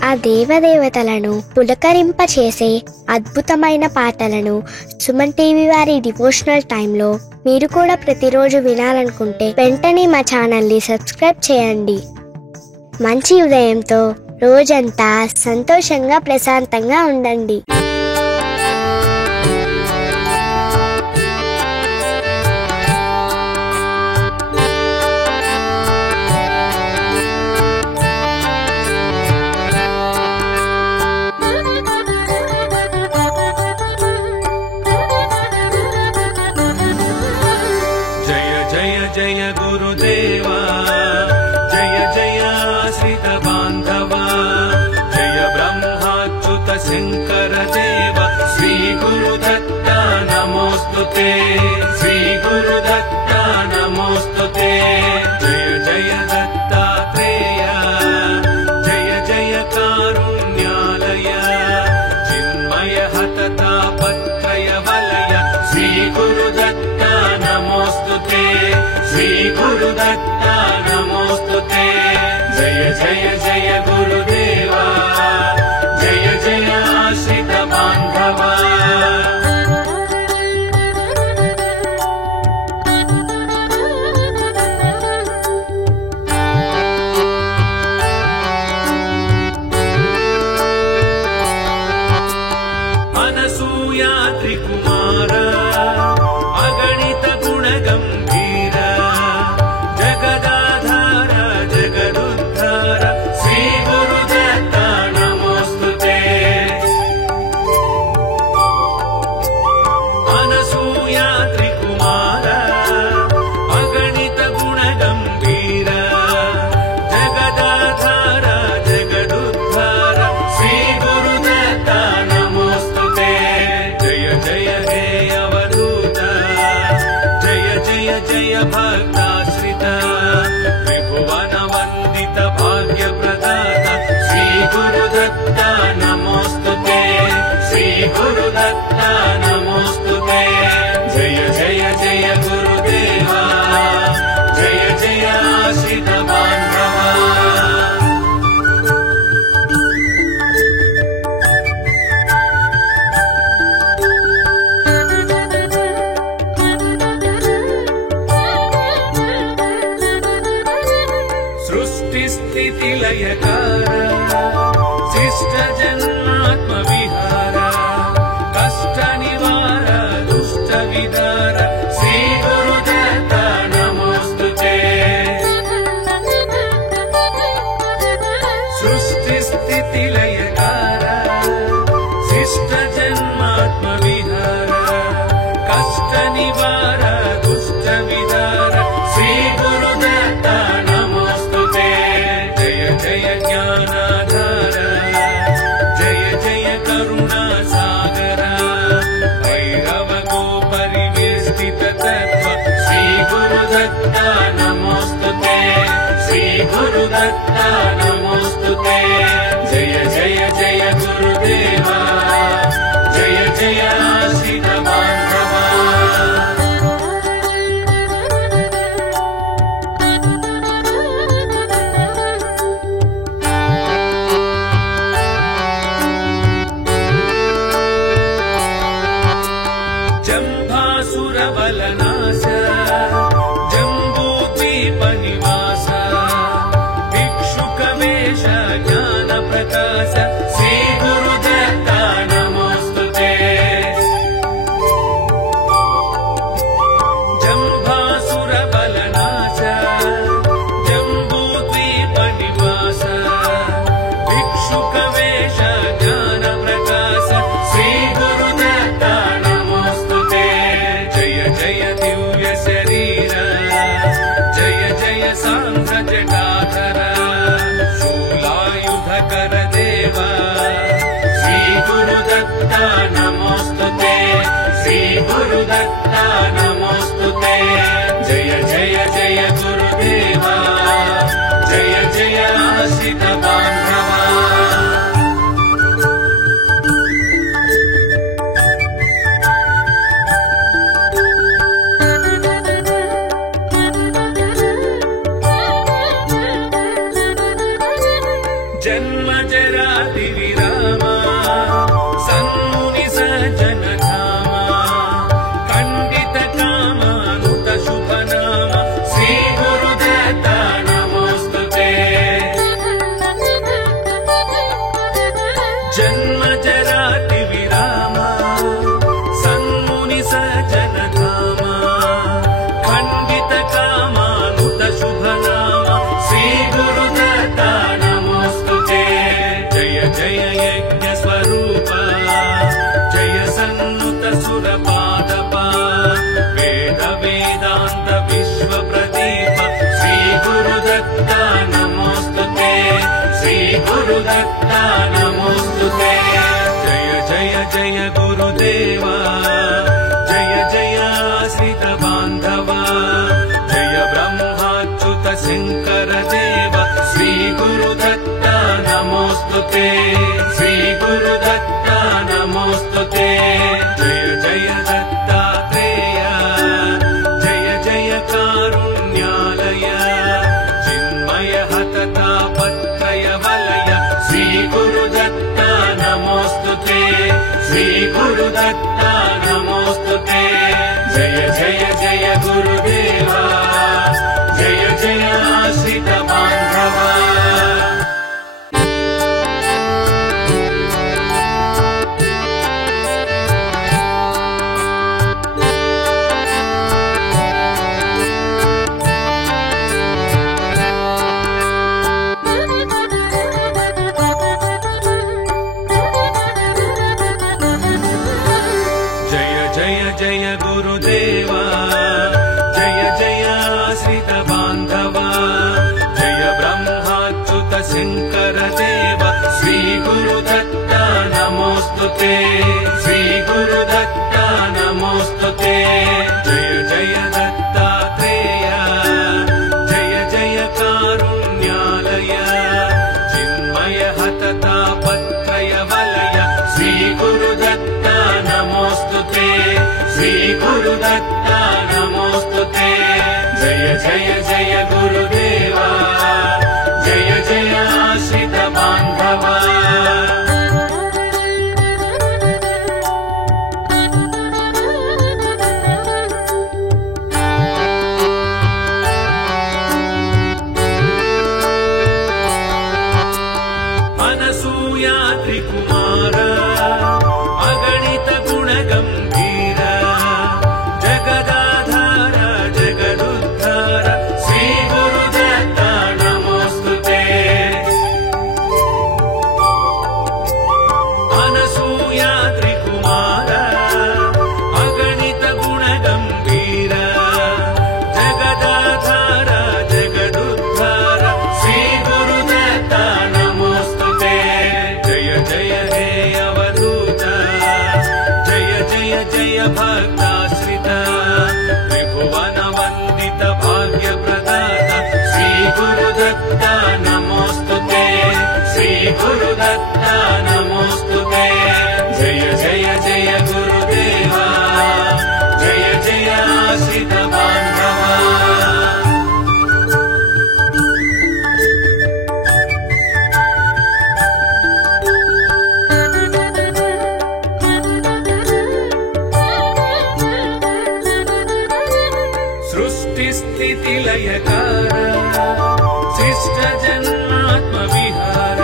ఆ దేవదేవతలను పులకరింపచేసే అద్భుతమైన పాటలను సుమన్ టీవీ వారి డివోషనల్ టైంలో మీరు కూడా ప్రతిరోజు వినాలనుకుంటే వెంటనే మా ఛానల్ని సబ్స్క్రైబ్ చేయండి. మంచి ఉదయంతో రోజంతా సంతోషంగా ప్రశాంతంగా ఉండండి. जय गुरुदेवा, जय जय आश्रित बांधवा, जय ब्रह्माच्युत शंकर देव, श्री गुरुदत्ता नमोस्तुते, श्री गुरुदत्ता नमोस्तुते. जय जय दत्तात्रेय, जय जय कारुण्यालय, चिन्मय हततापत्रय वलय, श्री गुरुदत्ता नमोस्तुते, श्री गुरुदत्ता नमोस्तुते. जय जय जय गुरुदेवा, जय जय आश्रित बांधवा. अनसूया त्रिकुमार, अगणित गुणगंभीर, जगदाधार जगदुद्धार, श्री गुरुदत्ता नमोस्तुते. अनसूया त्रिकुमार, अगणित गुणगंभीर, जगदाधार जगदुद्धार, श्री गुरुदत्ता नमोस्तुते. जय जय हे अवधूत, जय जय जय भक्ताश्रित, त्रिभुवन वंदित भाग्य प्रदाता, श्री गुरुदत्ता नमोस्तुते, श्री गुरुदत्ता नमोस्तुते. जय जय जय गुरुदेवा, जय जय आश्रित बांधवा. सृष्टि स्थिति लयकार, शिष्ट जन्मात्म विहार, कष्ट निवार दुष्ट विदार, श्री गुरुदत्ता नमोस्तुते. सृष्टि स्थिति लयकार, शिष्ट जन्मात्म विहार, कष्ट निवार दुष्ट विदार, श्री गुरुदत्ता नमोस्तुते. जय जय ज्ञानाधार, जय जय करुणा सागर, भैरव गो परिवेष्टित तत्व, श्री गुरुदत्ता नमोस्तुते, श्री गुरुदत्ता नमोस्तुते. जय जय जय गुरुदेवा, जय जय आश्रित बांधवा. जंभासुर बलनाश, जंबूद्वीप निवास, भिक्षुक वेश ज्ञान प्रकाश, श्री गुरुदत्ता नमोस्तुते. जंभासुर बलनाश, जंबूद्वीप निवास, भिक्षुक वेश ज्ञान प्रकाश, श्री गुरुदत्ता नमोस्तुते. जय जय दिव्य शरीर, जय जय सांध्र जटाधर, शूलायुधकर देव, श्री गुरुदत्ता नमोस्तुते, श्री गुरुदत्ता नमोस्तुते. जय जय जय गुरुदेवा, जय जय आश्रित बांधवा. जन्मजराति विरामा सन्मुनि सज्जन धामा खण्डित कामानुत शुभनाम श्री गुरुदत्ता नमोस्तुते जन्मजराति विरामा सन्मुनि सज्जन धामा खण्डित कामानुत शुभनाम श्री गुरुदत्ता नमोस्तुते जय जय यज्ञ स्वरूप जय सन्नुत सुरपादप वेद वेदान्त विश्व प्रदीप श्री गुरुदत्ता नमोस्तुते श्री गुरुदत्ता नमोस्तुते जय जय जय गुरुदेवा जय जय आश्रित बान्धवा जय ब्रह्माच्युत शङ्कर देव श्री गुरुदत्ता नमोस्तुते श्री गुरुदत्ता नमोस्तुते जय जय दत्तात्रेय जय जय कारुण्यालय चिन्मय हततापत्रय वलय श्री गुरुदत्ता नमोस्तुते श्री गुरुदत्ता नमोस्तुते जय जय जय गुरुदेवा जय जय आश्रित बान्धवा जय जय जय गुरुदेवा जय जय आश्रित बान्धवा जय ब्रह्माच्युत शङ्कर देव श्री गुरुदत्ता नमोस्तुते श्री गुरुदत्ता नमोस्तुते जय जय दत्तात्रेय जय जय कारुण्यालय चिन्मय हततापत्रय वलय श्री गुरुदत्ता नमोस्तुते श्री गुरुदत्ता नमोस्तुते जय जय जय गुरुदेवा जय जय आश्रित बान्धवा अनसूया त्रिकुमार अगणित गुणगम्भीर जगदाधार जगदुद्धार श्री गुरुदत्ता नमोस्तुते अनसूया त्रिकुमार अगणित गुणगम्भीर जगदाधार जगदुद्धार श्री गुरुदत्ता नमोस्तुते जय जय हे अवधूत जय जय जय भक्ताश्रित त्रिभुवन वन्दित भाग्य प्रदाता श्री गुरुदत्ता नमोस्तुते श्री गुरुदत्ता नमोस्तुते जय जय जय गुरुदेवा जय जय आश्रित बान्धवा सृष्टिस्थितिलयकार शिष्ट जन्मात्म विहार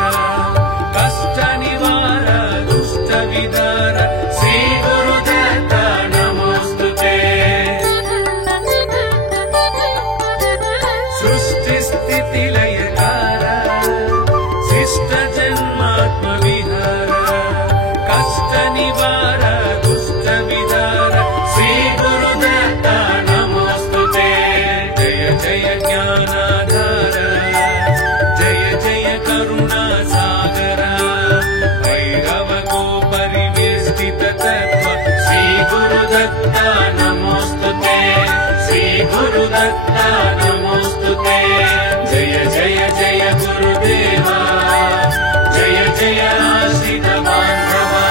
कष्ट निवार दुष्ट विदार श्री गुरुदत्ता नमोस्तुते सृष्टिस्थितिलयकार शिष्ट जन्मात्म विहार कष्ट निवार दुष्ट विदार श्री गुरुदत्ता नमोस्तुते जय जय ज्ञानाधार जय जय करुणा सागर भैरव को परिवेष्टित तत्व श्री गुरुदत्ता नमोस्तुते श्री गुरुदत्ता नमोस्तुते जय जय जय गुरुदेवा जय जय आश्रित बान्धवा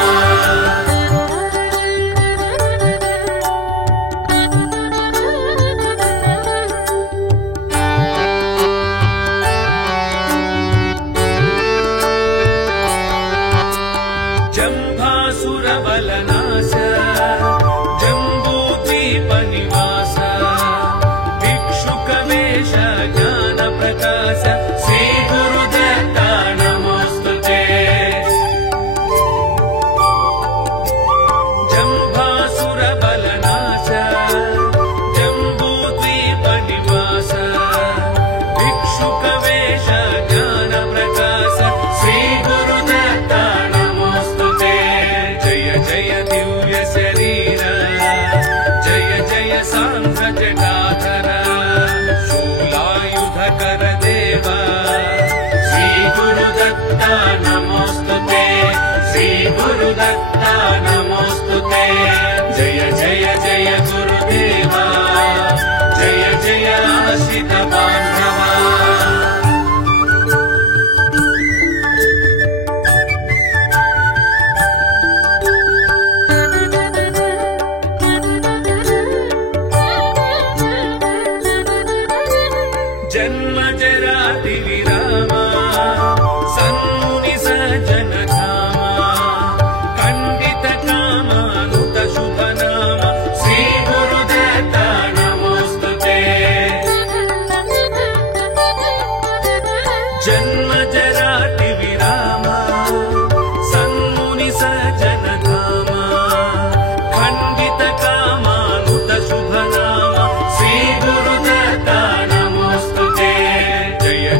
गुरुदत्ता नमोस्तुते श्री गुरुदत्ता नमोस्तुते जय जय जय गुरुदेवा जय जय आश्रित बान्धवा जन्म जराति विरामा सन्मुनि सज्जन धामा खंडित कामानुत शुभ नाम श्री गुरुदत्ता नमोस्तुते जन्म जराति विरामा सन्मुनि सज्जन धामा खंडित कामानुत शुभ नाम श्री गुरुदत्ता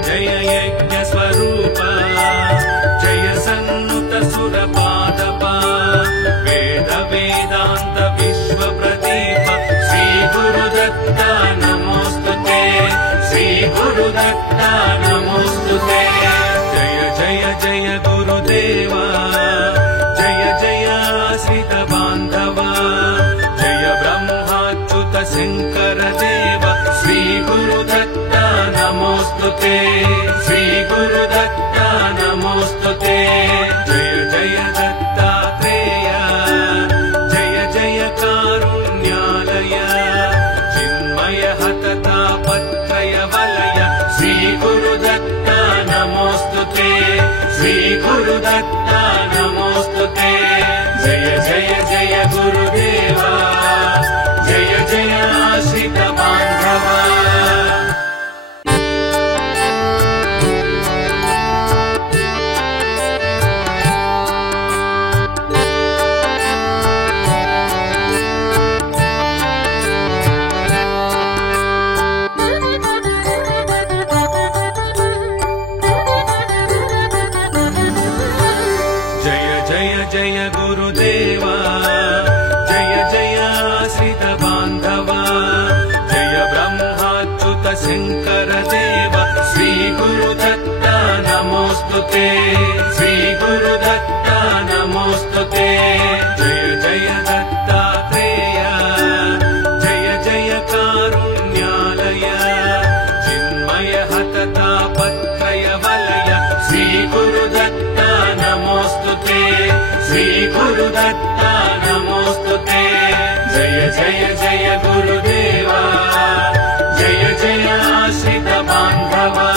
जय यज्ञ स्वरूप जय सन्नुत सुरपादपा वेद वेदांत विश्व प्रदीप श्री गुरुदत्ता नमोस्तुते श्री गुरुदत्ता नमोस्तुते जय जय जय गुरुदेवा जय जय आश्रित बान्धवा जय ब्रह्माच्युत शंकर देव श्री गुरुदत्ता नमोस्तुते श्री गुरुदत्ता नमोस्तुते जय जय दत्तात्रेय जय जय कारुण्यालय चिन्मय हतता पत्रय वलय श्री गुरुदत्ता नमोस्तुते श्री गुरुदत्ता नमोस्तुते जय जय जय गुरुदेवा जय जय आश्रित बान्धवा जय गुरुदेवा जय जय आश्रित बान्धवा जय ब्रह्माच्युत शंकर देव श्री गुरुदत्ता नमोस्तुते श्री गुरुदत्ता नमोस्तुते जय जय दत्तात्रेय जय जय कारुण्यालय चिन्मय हतता पत्रय वलय श्री गुरुदत्ता नमोस्तुते श्री गुरुदत्ता नमोस्तुते जय जय जय गुरुदेवा जय जय आश्रित बान्धवा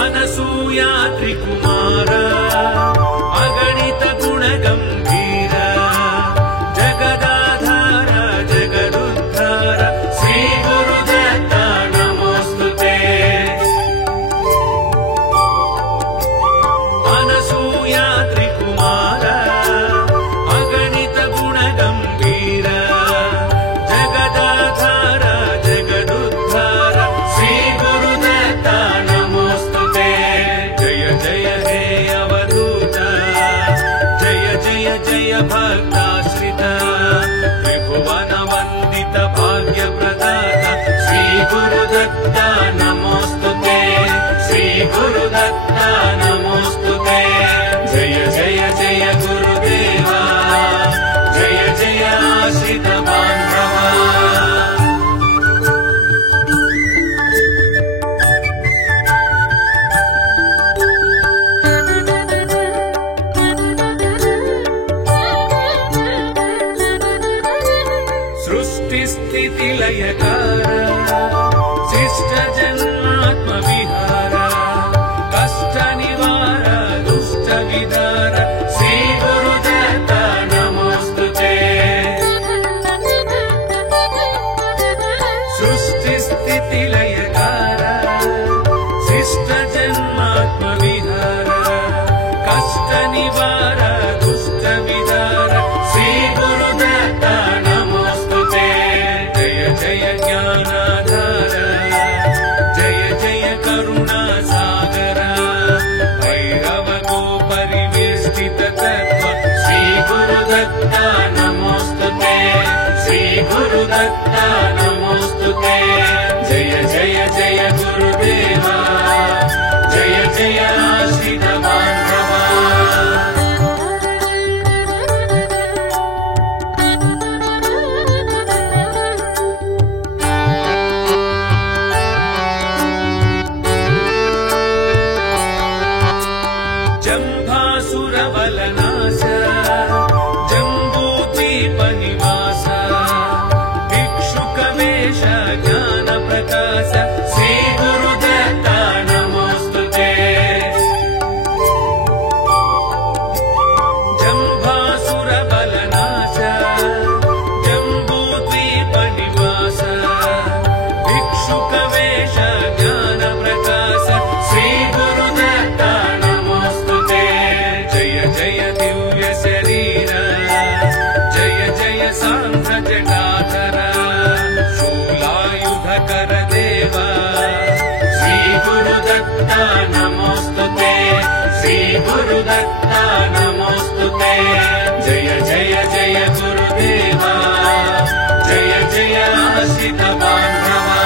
अनसूया त्रिकुमार अगणित गुणगंभीर जगदाधार जगदुद्धार श्री गुरुदत्ता नमोस्तुते अनसूया त्रिकुमार अगणित गुणगंभीर जगदाधार जगदुद्धार श्री गुरुदत्ता नमोस्तुते जय जय हे अवधूत जय जय जय भक्ताश्रित त्रिभुवन वंदित भाग्य प्रदाता श्री गुरुदत्ता नमोस्तुते श्री गुरुदत्ता नमोस्तुते जय जय जय गुरुदेवा जय जय आश्रित बान्धवा सृष्टि स्थिति लयकार शिष्ट जन्मात्म विहार कष्ट निवार दुष्ट विदार श्री गुरुदत्ता नमोस्तुते सृष्टि स्थिति लयकार शिष्ट जन्मात्म विहार कष्ट निवार दुष्ट विदार श्री गुरुदत्ता नमोस्तुते जय जय श्री गुरुदत्ता नमोस्तुते जय जय जय गुरुदेवा जय जय आश्रित बान्धवा जम्भासुरबलनाश जम्बूद्वीपनिवास भिक्षुकवेश ज्ञानप्रकाश श्री गुरुदत्ता नमोस्तुते जम्भासुरबलनाश जम्बूद्वीपनिवास भिक्षुकवेश ज्ञानप्रकाश श्री गुरुदत्ता नमोस्तुते जय जय दिव्य शरीर जय जय सांध्र जटाधर शूलायुधकर देव श्री गुरुदत्ता नमोस्तुते श्री गुरुदत्ता नमोस्तुते जय जय जय गुरुदेवा जय जय आश्रित बान्धवा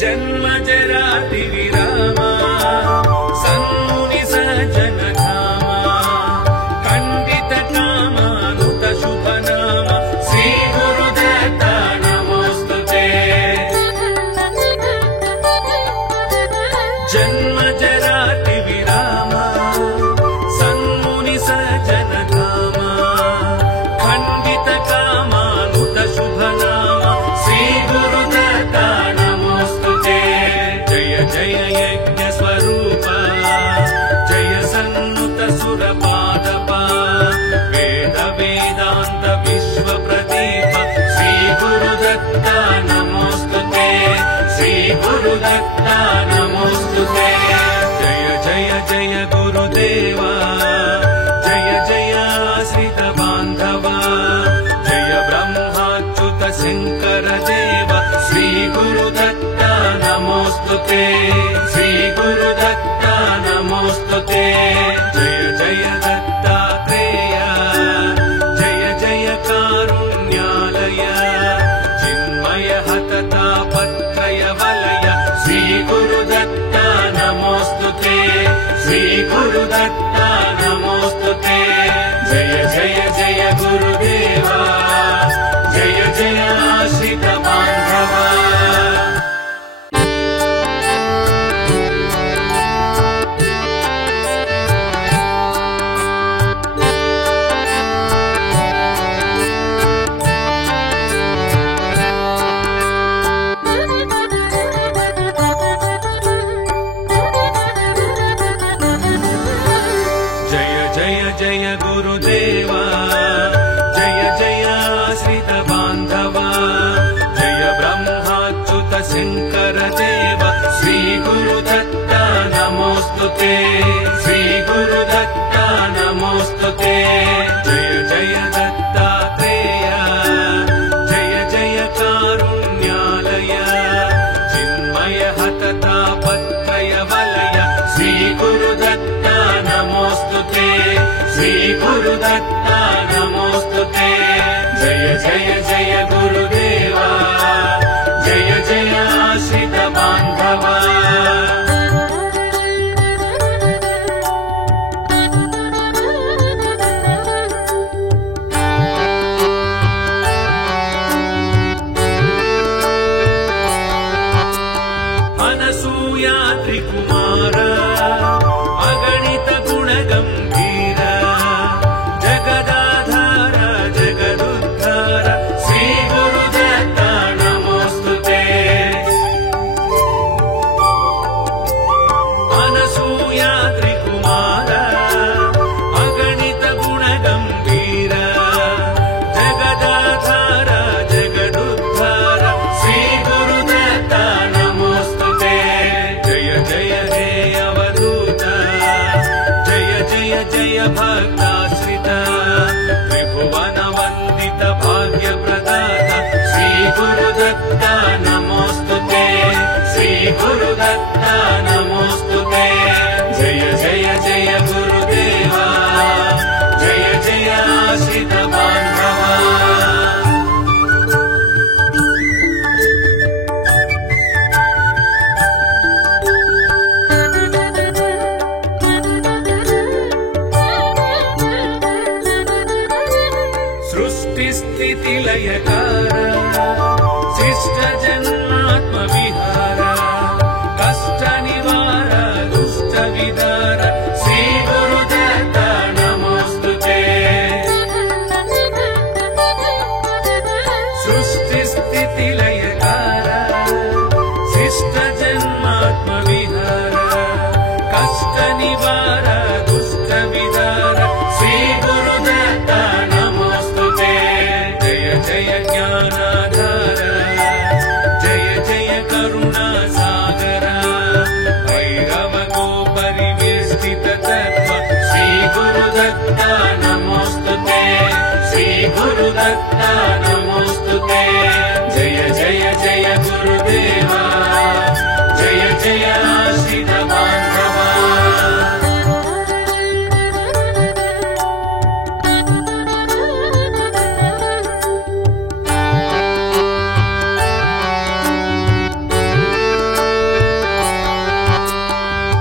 जन्म जराति विरामा सन्मुनि सज्जन धामा खण्डित कामानुत शुभ नाम श्री गुरुदत्ता नमोस्तुते जन्म जराति विरामा सन्मुनि सज्जन धामा खण्डित कामानुत शुभ नाम श्री गुरुदत्ता जय यज्ञ स्वरूप जय सन्नुत सुरपादप वेद वेदांत विश्व प्रदीप श्री गुरुदत्ता नमोस्तुते श्री गुरुदत्ता नमोस्तुते जय जय जय गुरुदेवा जय जय आश्रित बान्धवा जय ब्रह्माच्युत शंकर देव श्री गुरुदत्ता नमोस्तुते श्री गुरुदत्ता नमोस्तुते जय जय दत्तात्रेय जय जय कारुण्यालय चिन्मय हततापत्रय वलय श्री गुरुदत्ता नमोस्तुते श्री गुरुदत्ता नमोस्तुते जय जय जय गुरुदेवा जय जय आश्रित बान्धवा जय गुरुदेवा जय जय आश्रित बान्धवा जय ब्रह्माच्युत शंकर देव श्री गुरुदत्ता नमोस्तुते श्री गुरुदत्ता नमोस्तुते जय जय दत्तात्रेय जय जय कारुण्यालय चिन्मय हततापत्रय वलय श्री गुरुदत्ता नमोस्तुते श्री गुरुदत्ता नमोस्तुते जय जय जय गुरुदेवा जय जय आश्रित बान्धवा अनसूया त्रिकुमार अगणित गुणगम्भीर जगदाधार जगदुद्धार श्री सृष्टिस्थितिलयकार शिष्ट जन्मात्म विहार कष्ट निवार दुष्ट विदार श्री गुरुदत्त नमोस्तुते सृष्टिस्थितिलयकार शिष्ट जन्मात्म विहार कष्ट निवार दुष्ट विदार श्री गुरुदत्त नमोस्तुते जय जय ज्ञानाधार जय जय करुणा सागर भैरव को परिवेष्टित तत्व श्री गुरुदत्त नमोस्तुते श्री गुरुदत्त नमोस्तुते जय जय जय गुरुदेवा जय जय आश्रित बांधवा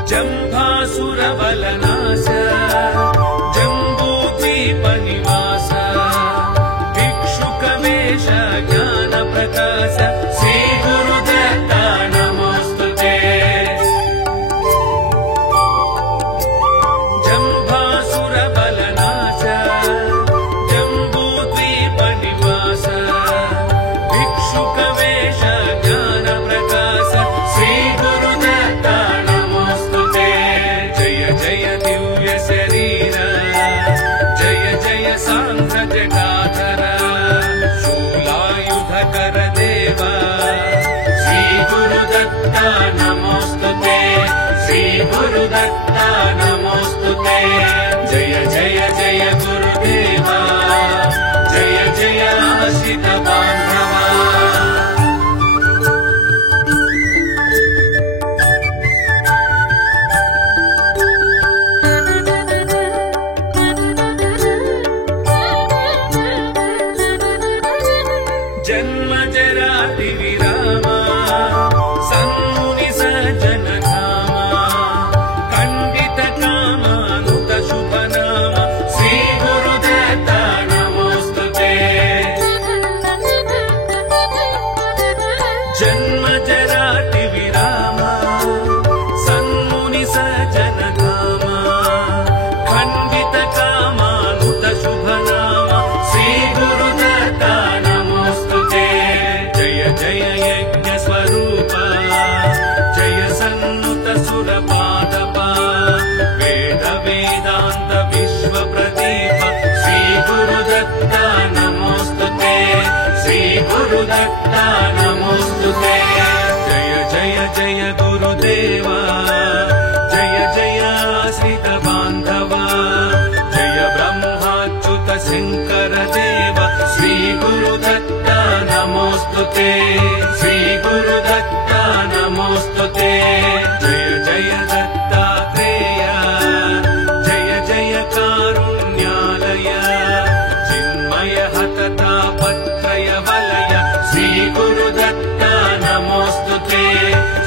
जंभासुर बलनाश जंबूद्वीप निवास भिक्षुक वेश ज्ञान प्रकाश श्री गुरुदत्त नमोस्तुते जंभासुर बलनाश जंबूद्वीप निवास भिक्षुक वेश ज्ञान प्रकाश श्री गुरुदत्त नमोस्तुते जय जय दिव्य शरीर जय जय सांख्य जटाधर शूलायुधकर देव श्री गुरुदत्त नमोस्तुते श्री गुरुदत्त नमोस्तुते जय जय जय गुरुदेवा जय जय आश्रित बांधवा जन्म जराति विरामा सन्मुनि सज्जन धामा खंडित कामानुत शुभ नाम श्री गुरुदत्त नमोस्तुते जन्म जराति विरामा सन्मुनि सज्जन धामा खंडित कामानुत शुभ नाम श्री गुरुदत्त नमोस्तुते जय जय यज्ञ स्वरूप जय सन्नुत सुर पादप वेद वेदांत विश्व प्रदीप श्री गुरुदत्त नमोस्तुते श्री गुरुदत्त नमोस्तुते जय जय जय गुरुदेवा जय जय आश्रित बांधवा जय ब्रह्माच्युत शंकर देव श्री गुरुदत्त नमोस्तुते श्री गुरुदत्त नमोस्तुते जय जय दत्तात्रेय जय जय कारुण्यालय चिन्मय हततापत्रय वलय श्री गुरुदत्त नमोस्तुते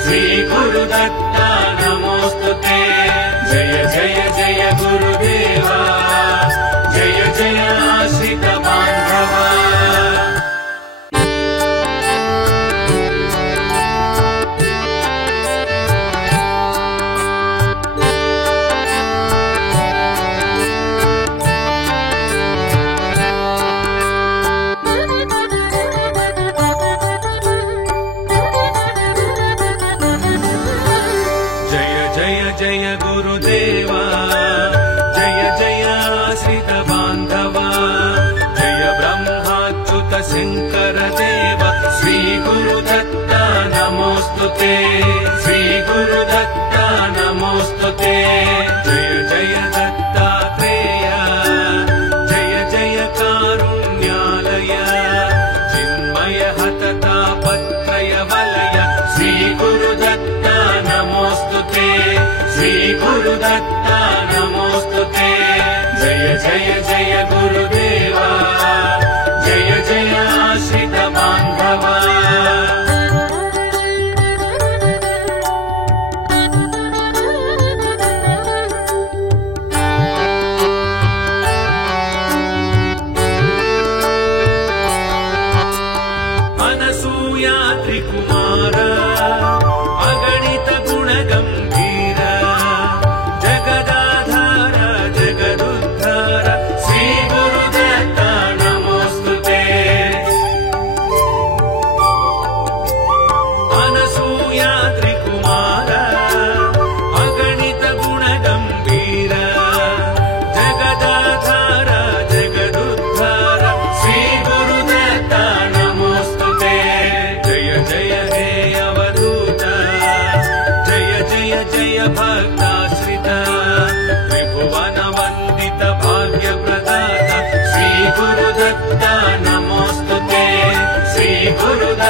श्री गुरुदत्त नमोस्तुते जय जय जय गुरुदेवा जय जय आश्रित बांधवा जय जय जय गुरुदेवा जय जय आश्रित बांधवा जय ब्रह्माच्युत शंकर देव श्री गुरुदत्त नमोस्तुते श्री गुरुदत्त नमोस्तुते जय जय दत्तात्रेय जय जय कारुण्यालय चिन्मय हततापत्रय वलय श्री गुरुदत्त नमोस्तुते श्री गुरुदत्त नमोस्तुते जय जय जय गुरुदेवा जय जय आश्रित बांधवा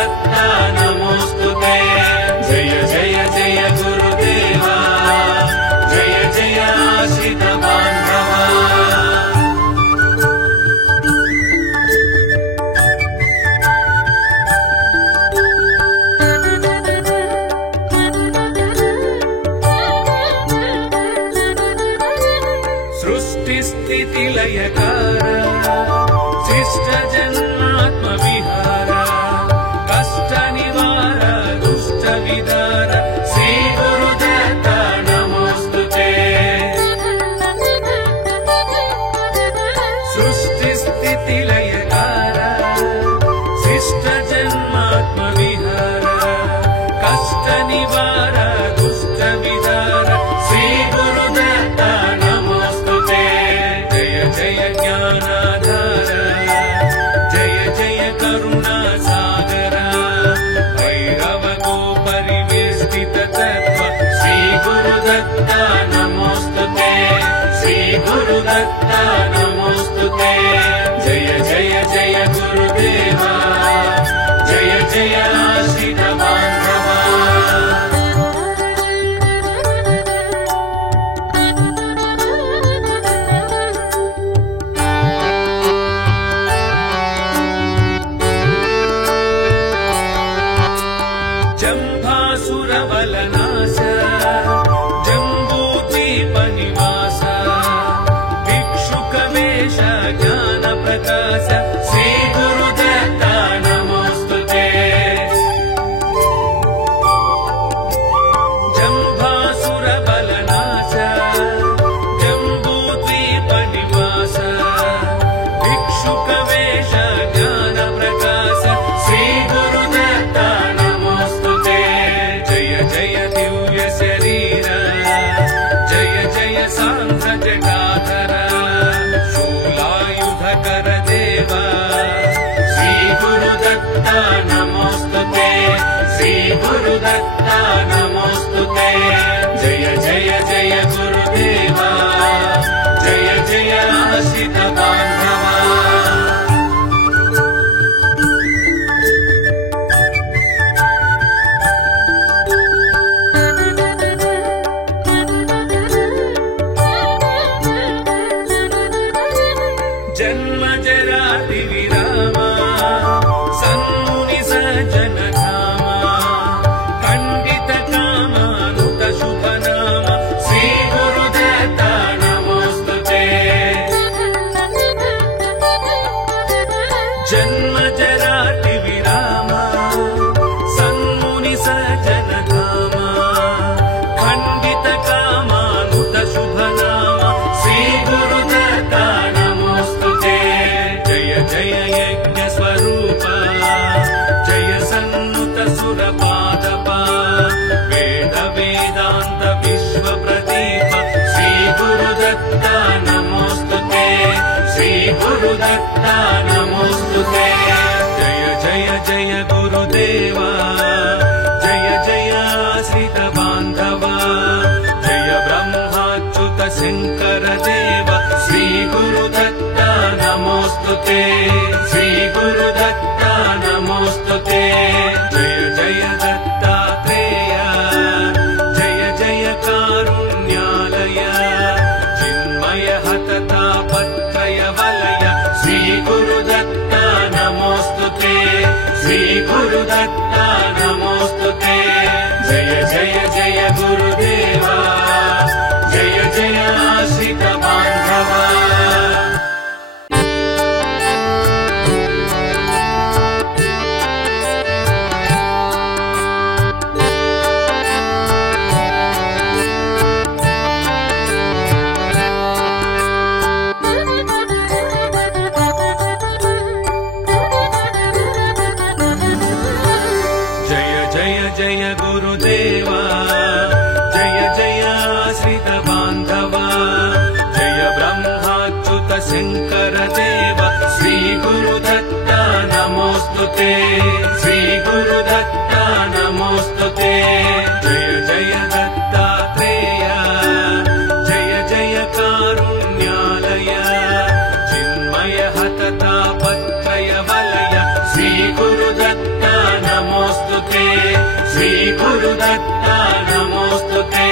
दत्ता नमोस्तुते जय जय जय गुरुदेवा जय जय आश्रित बान्धवा लयकार शिष्ट जन्मात्म विहार कष्ट निवार दुष्ट विदार श्री गुरुदत्ता नमोस्तुते सृष्टि स्थिति लयकार शिष्ट जन्मात्म विहार कष्ट निवार दुष्ट विदार श्री गुरुदत्ता नमोस्तुते जय ज्ञानाधार जय जय करुणा सागर भैरव को परिवेष्टित तत्व श्री गुरुदत्ता नमोस्तुते श्री गुरुदत्ता नमोस्तुते जय जय जय गुरुदेवा जय जय आश्रित बान्धवा जम्भासुरबलनाश जम्बूद्वीपनिवास भिक्षुकवेश ज्ञानप्रकाश श्री गुरुदत्ता नमोस्तुते जम्भासुरबलनाश जम्बूद्वीपनिवास भिक्षुकवेश ज्ञानप्रकाश श्री गुरुदत्ता नमोस्तुते जय जय दिव्य शरीर जय जय सांद्र जटाधर शूलायुधकर देव श्री गुरुदत्ता नमोस्तुते श्री गुरुदत्ता नमोस्तुते जय जय जय गुरुदेवा जय जय आश्रित बान्धवा जन्म जराति विरामा सन्मुनि सज्जन धामा खण्डित कामानुत शुभ नाम श्री गुरुदत्ता नमोस्तुते जन्म जराति विरामा सन्मुनि सज्जन धामा खण्डित कामानुत शुभ नाम श्री गुरुदत्ता जय यज्ञ स्वरूप जय सन्नुत सुरपादप वेद वेदांत विश्व प्रदीप श्री गुरुदत्ता नमोस्तुते श्री गुरुदत्ता नमोस्तुते जय जय जय गुरुदेवा जय जय आश्रित बान्धवा जय ब्रह्माच्युत शंकर देव श्री गुरुदत्ता नमोस्तुते श्री गुरुदत्ता नमोस्तुते जय जय दत्तात्रेय जय जय कारुण्यालय चिन्मय हततापत्रय वलय श्री गुरुदत्ता नमोस्तुते श्री गुरुदत्ता नमोस्तुते जय जय जय गुरुदेवा जय जय आश्रित बान्धवा जय गुरुदेवा जय जय आश्रित बान्धवा जय ब्रह्माच्युत शंकर देव श्री गुरुदत्ता नमोस्तुते श्री गुरुदत्ता नमोस्तुते जय जय दत्तात्रेय जय जय कारुण्यालय चिन्मय हततापत्रय वलय श्री गुरुदत्ता गुरुदत्ता नमोस्तुते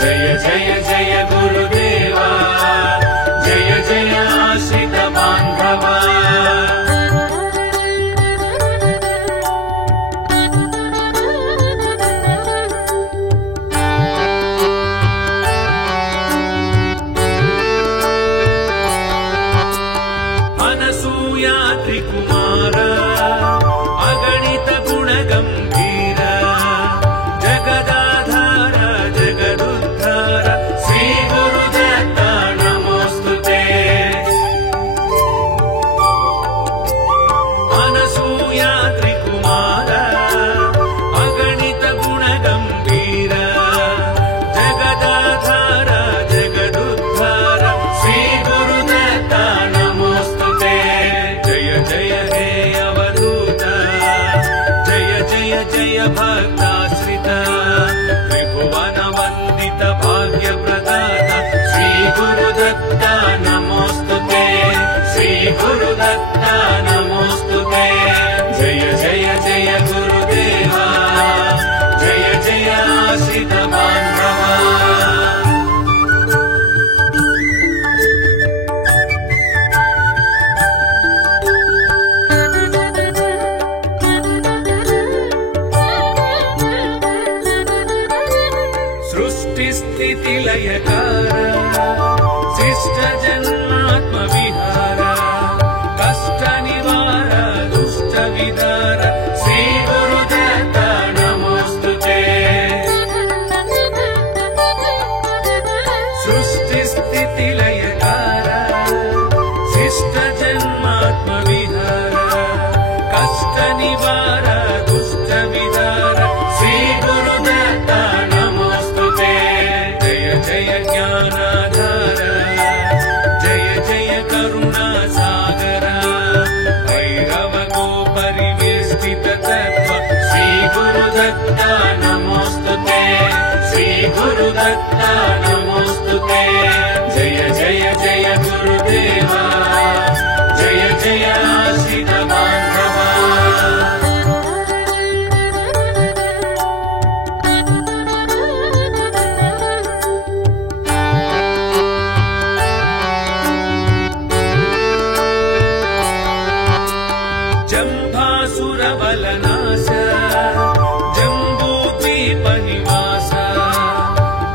जय जय जय गुरुदेवा जय जय आश्रित बान्धवा अनसूया त्रिकुमार अगणित गुणगम्भीर जगदाधार जगदुद्धार श्री गुरुदत्ता नमोस्तुते अनसूया त्रिकुमार अगणित गुणगम्भीर जगदाधार जगदुद्धार श्री गुरुदत्ता नमोस्तुते जय जय हे अवधूत जय जय जय भक्ताश्रित त्रिभुवन वन्दित भाग्यप्रदाता श्री गुरुदत्ता नमोस्तुते श्री गुरुदत्ता नमोस्तुते जय जय जय गुरुदेवा जय जय आश्रित बान्धवा सृष्टिस्थितिलयकार शिष्टजन्मात्मविहार कष्टनिवार दुष्टविदार श्री गुरुदत्ता नमोस्तुते सृष्टिस्थितिलयकार शिष्टजन्मात्मविहार कष्टनिवार दुष्टविदार श्री गुरुदत्ता नमोस्तुते जय जय ज्ञानाधार जय जय करुणासागर भैरव गोपरिवेष्टित तत्त्व श्री गुरुदत्ता नमोस्तुते श्री गुरुदत्ता नमोस्तुते जय जय जय गुरुदेवा जय जय आश्रित बान्धवा जम्भासुरबलनाश जम्बूद्वीपनिवास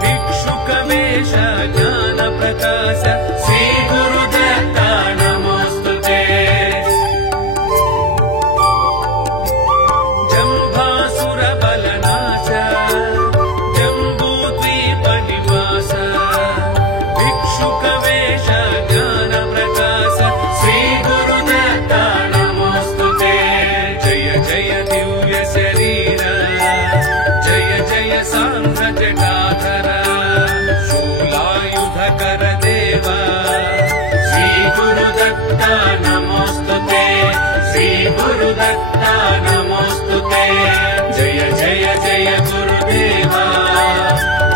भिक्षुकवेश ज्ञानप्रकाश श्री गुरुदत्ता नमोस्तुते जम्भासुरबलनाश जम्बूद्वीपनिवास भिक्षुकवेश ज्ञानप्रकाश श्री गुरुदत्ता नमोस्तुते जय जय दिव्य शरीर जय जय सांध्र जटाधर शूलायुधकर देव श्री गुरुदत्ता नमोस्तुते श्री गुरुदत्ता नमोस्तुते जय जय जय गुरुदेवा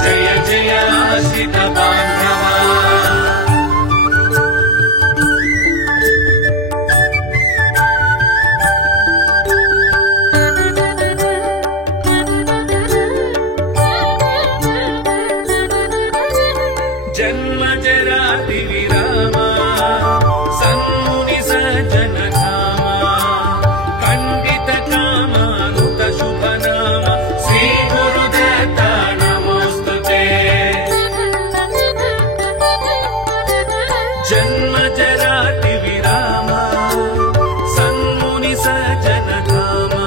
जय जय आश्रित बान्धवा जन्म जराति विरामा सन्मुनि सज्जन धामा खण्डित कामानुत शुभ नाम श्री गुरुदत्ता नमोस्तुते जन्म जराति विरामा सन्मुनि सज्जन धामा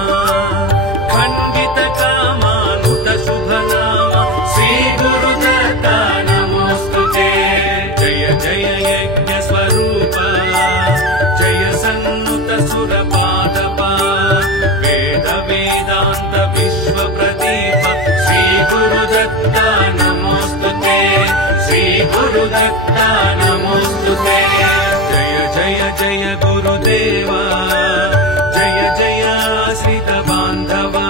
खण्डित कामानुत शुभ नाम श्री गुरुदत्ता नमोस्तुते जय जय यज्ञ स्वरूप जय सन्नुत सुरपादपा वेद वेदान्त विश्व प्रदीप श्री गुरुदत्ता नमोस्तुते श्री गुरुदत्ता नमोस्तुते जय जय जय गुरुदेवा जय जय आश्रित बान्धवा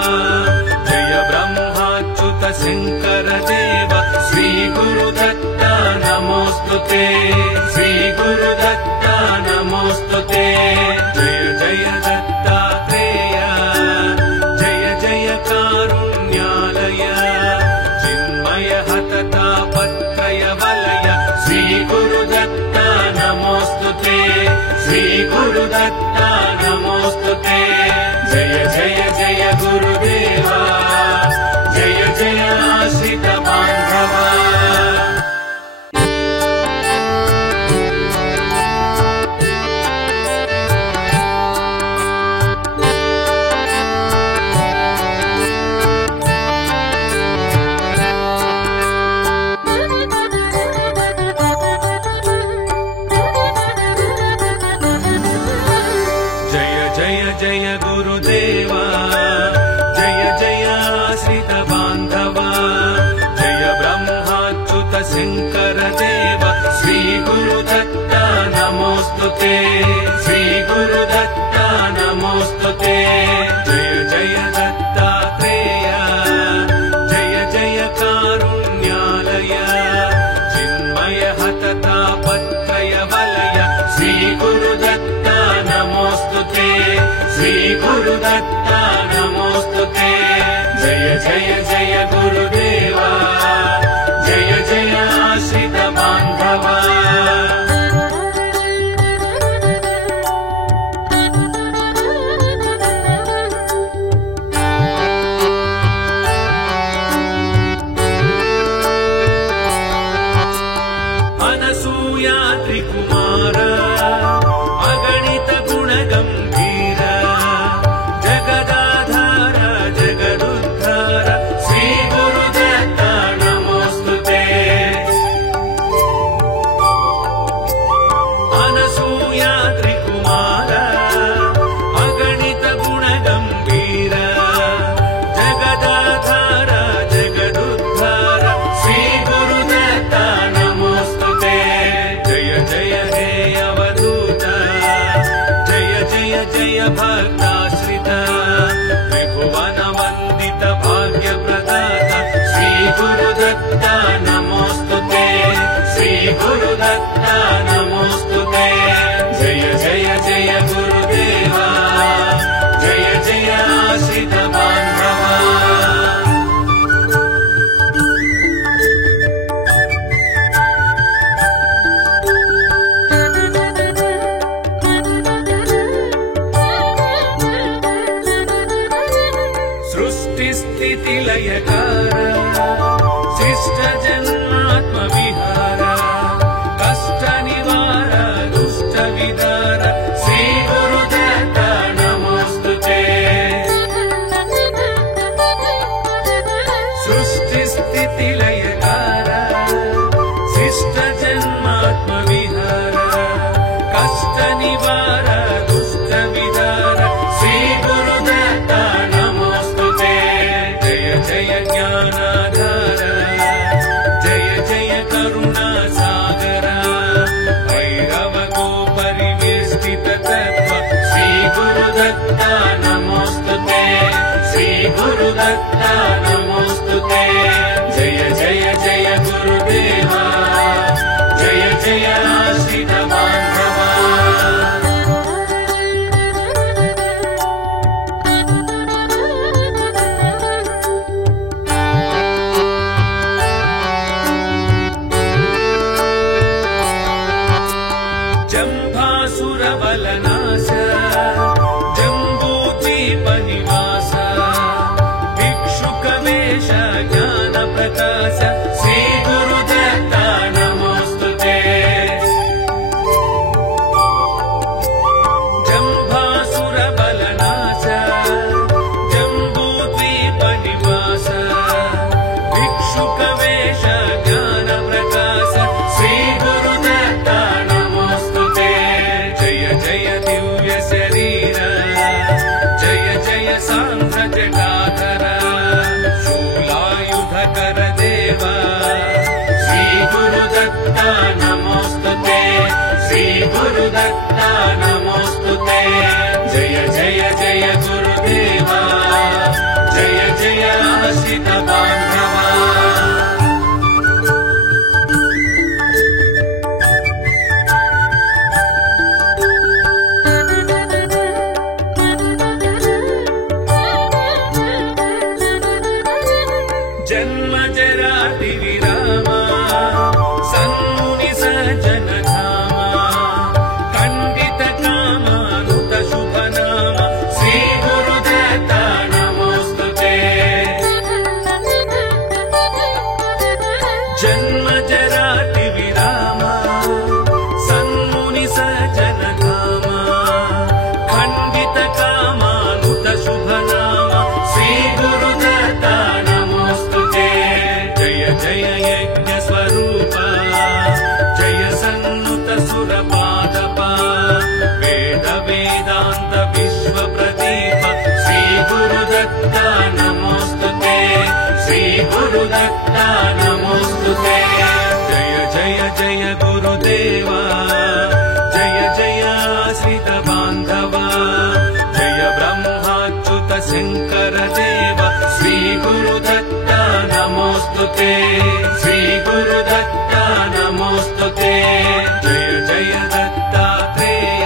जय ब्रह्माच्युत शङ्कर देव श्री गुरुदत्ता नमोस्तुते श्री गुरुदत्ता नमोस्तुते जय जय दत्तात्रेय जय जय कारुण्यालय श्री गुरुदत्ता नमोस्तुते। जय जय जय गुरुदेवा, जय जय आश्रित बान्धवा। जय गुरुदेवा, जय जय आश्रित बान्धवा। जय ब्रह्माच्युत शंकर देव, श्री गुरुदत्ता नमोस्तुते। श्री गुरुदत्ता नमोस्तुते। जय जय दत्तात्रेय, जय जय कारुण्यालय, चिन्मय हततापत्रय वलय, श्री गुरुदत्ता नमोस्तुते। श्री गुरुदत्ता नमोस्तुते। जय जय जय गुरुदेवा, जय जय आश्रित बान्धवा। अनसूया त्रिकुमार, अगणित गुणगम्भीर, जगदाधार जगदुद्धार, श्री गुरुदत्ता नमोस्तुते। अनसूया त्रिकुमार, अगणित गुणगम्भीर, जगदाधार जगदुद्धार, श्री गुरुदत्ता नमोस्तुते। जय जय हे अवधूत, जय जय जय भक्ताश्रित, त्रिभुवन वन्दित भाग्यप्रदाता, श्री गुरुदत्ता नमोस्तुते। श्री गुरुदत्ता नमोस्तुते। जय जय जय गुरुदेवा, जय जय आश्रित बान्धवा। सृष्टिस्थितिलयकार, शिष्ट जन्मात्मविहार, कष्टनिवार दुष्टविदार, श्री गुरुदत्ता नमोस्तुते। सृष्टिस्थितिलयकार, शिष्ट जन्मात्मविहार, कष्टनिवार दुष्टविदार, श्री गुरुदत्ता नमोस्तुते। जय जय ज्ञानाधार, जय जय करुणासागर, भैरव गोपरिवेष्टित तत्त्व, श्री गुरुदत्ता नमोस्तुते। श्री गुरुदत्ता नमोस्तुते। जय जय जय गुरुदेवा, जय जय आश्रित बान्धवा। जम्भासुरबलनाश, जम्बूद्वीपनिवास, भिक्षुकवेश ज्ञानप्रकाश, श्री गुरुदत्ता नमोस्तुते। जम्भासुरबलनाश, जम्बूद्वीपनिवास, भिक्षुकवेश ज्ञानप्रकाश, श्री गुरुदत्ता नमोस्तुते। जय जय दिव्य शरीर, जय जय सांद्र जटाधर, शूलायुधकर देव, श्री गुरुदत्ता नमोस्तुते। श्री गुरुदत्ता नमोस्तुते। जय जय जय गुरुदेवा, जय जय आश्रित बान्धवा। गुरुदत्ता नमोस्तुते जय जय जय गुरुदेवा जय जय आश्रित बान्धवा जय ब्रह्माच्युत शङ्कर देव श्री गुरुदत्ता नमोस्तुते श्री गुरुदत्ता नमोस्तुते जय जय दत्तात्रेय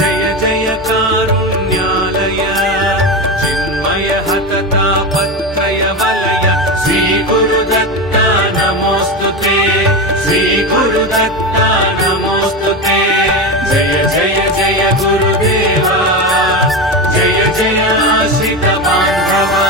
जय जय कारुण्यालय चिन्मय हतता पत्रय वलय श्री गुरुदत्ता नमोस्तुते श्री गुरुदत्ता नमोस्तुते जय जय जय गुरुदेवा जय जय आश्रित बान्धवा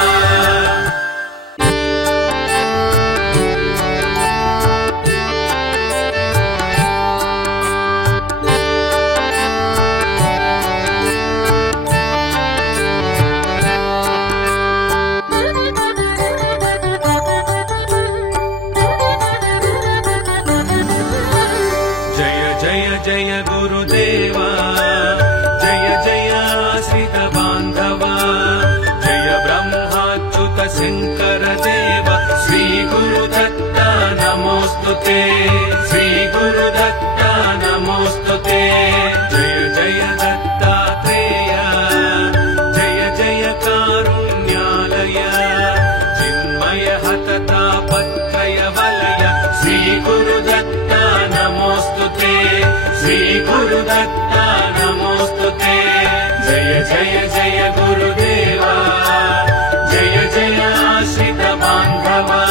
जय गुरुदेवा जय जय आश्रित बान्धवा जय ब्रह्माच्युत शङ्कर देव श्री गुरुदत्ता नमोस्तुते श्री गुरुदत्ता नमोस्तुते जय जय दत्तात्रेय जय जय कारुण्यालय चिन्मय हतता पत्रय वलय श्री गुरुदत्ता नमोस्तुते श्री गुरुदत्ता नमोस्तुते जय जय जय गुरुदेवा जय जय आश्रित बान्धवा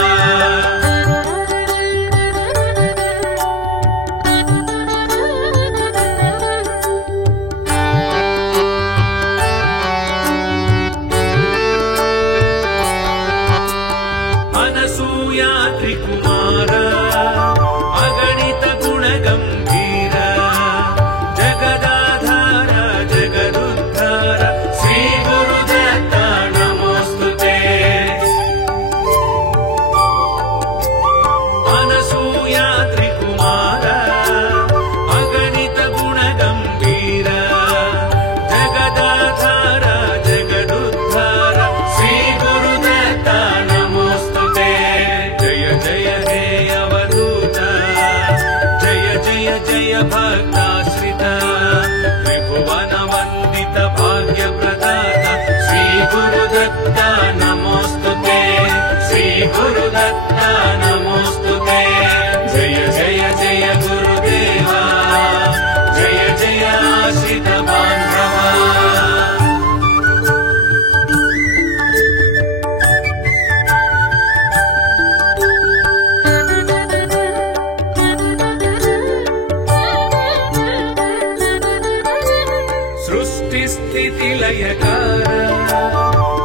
अनसूया त्रिकुमार अगणित गुणगम्भीर जगदाधार जगदुद्धार श्री गुरुदत्ता नमोस्तुते अनसूया त्रिकुमार अगणित गुणगम्भीर जगदाधार जगदुद्धार श्री गुरुदत्ता नमोस्तुते जय जय हे अवधूत जय जय जय भक्ताश्रित त्रिभुवन वन्दित भाग्यप्रदाता श्री गुरुदत्ता नमोस्तुते श्री गुरुदत्ता नमोस्तुते जय जय जय गुरुदेवा जय जय आश्रित बान्धवा सृष्टिस्थितिलयकार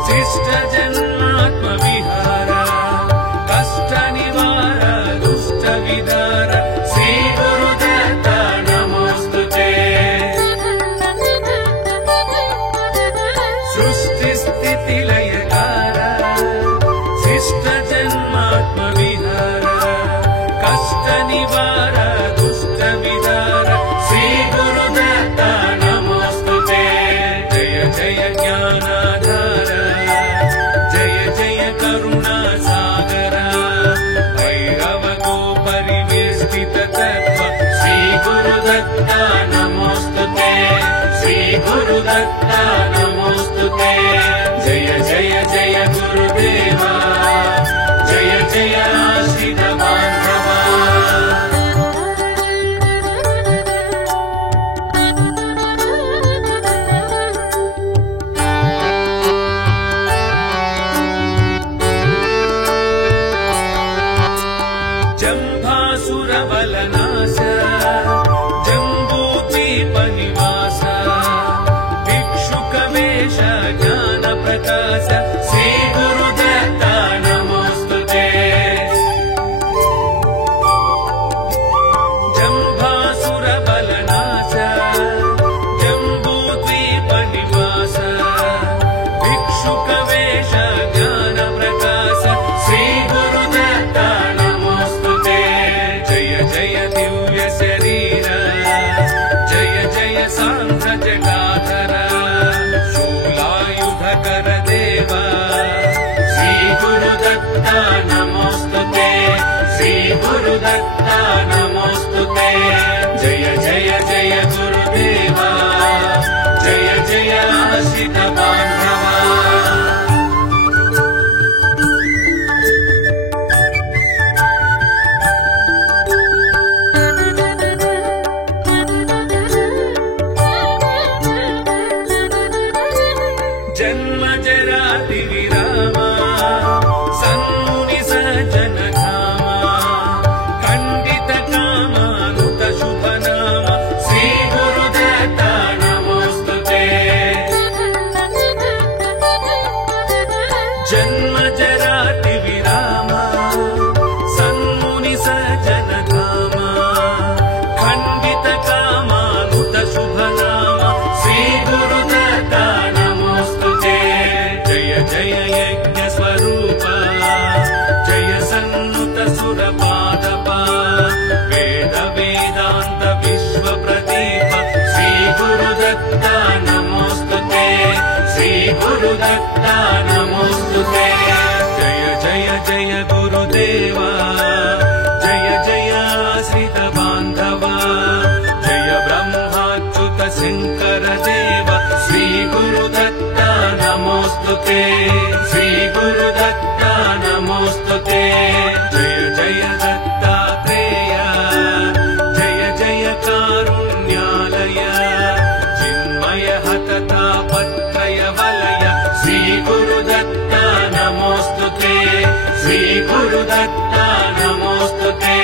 शिष्ट जन्मात्मविहार कष्टनिवार दुष्टविदार श्री गुरुदत्ता नमोस्तुते सृष्टिस्थितिलयकार शिष्ट जन्मात्मविहार कष्टनिवार दुष्टविदार श्री गुरुदत्ता नमोस्तुते जय जय ज्ञानाधार जय जय करुणासागर भैरव गोपरिवेष्टित तत्त्व श्री गुरुदत्ता नमोस्तुते श्री गुरुदत्ता नमोस्तुते जय जय जय गुरुदेवा जय जय आश्रित बान्धवा जम्भासुरबलनाश जम्बूद्वीपनिवास भिक्षुकवेश ज्ञान गुरुदत्ता नमोस्तुते जय जय जय गुरुदेवा जय जय आश्रित बान्धवा जन्म जराति विरामा सन्मुनि सज्जन धामा खण्डित कामानुत शुभ नाम श्री गुरुदत्ता नमोस्तुते जन्म जराति विरामा सन्मुनि सज्जन धामा खण्डित कामानुत शुभ नाम श्री गुरुदत्ता जय यज्ञ स्वरूप जय सन्नुत सुरपादप वेद वेदांत विश्व प्रदीप श्री गुरुदत्ता नमोस्तुते श्री गुरुदत्ता नमोस्तुते जय जय जय गुरुदेवा जय जय आश्रित बान्धवा जय ब्रह्माच्युत शंकर देव श्री गुरुदत्ता नमोस्तुते श्री गुरुदत्ता नमोस्तुते जय जय दत्तात्रेय जय जय कारुण्यालय चिन्मय हततापत्रय वलय श्री गुरुदत्ता नमोस्तुते श्री गुरुदत्ता नमोस्तुते